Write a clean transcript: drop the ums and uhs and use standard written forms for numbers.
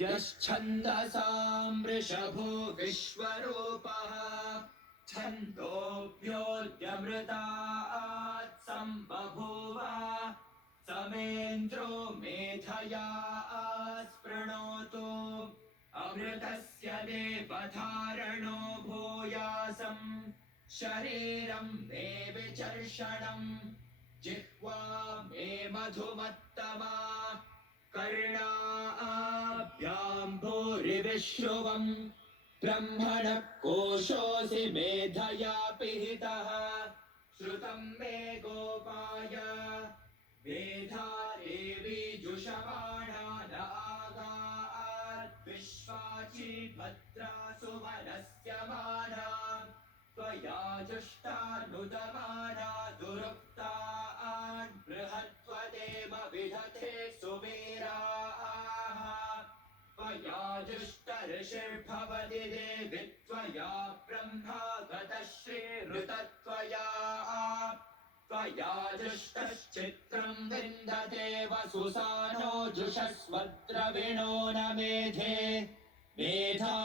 यश्छन्दसां वृषभो विश्वरूपः छन्दोऽभ्योऽद्यमृतात् सम्बभूव समेन्द्रो मेधया स्पृणोतु अमृतस्य देवधारणो भूयासम् शरीरं मे विचर्षणम् जिह्वा मे मधुमत्तमा कर्णाभ्यां भूरिविश्रुवम् ब्रह्मणः कोशोऽसि मेधया पिहितः श्रुतं मे गोपाय मेधादेवी जुषमाणा न आगात् विश्वाची भद्रा सुमनस्य माना त्वया जुष्टानुदमाना दुरुक्तान् बृहत्वदेव विदधे सुवीराः त्वया जुष्टऋषिर्भवति देवि त्वया ब्रह्मा गतः श्रीऋतत्वया त्वया जुष्टश्चित्रं विन्दते वसुसानो जुषस्वद्रविणो न मेधे मेधा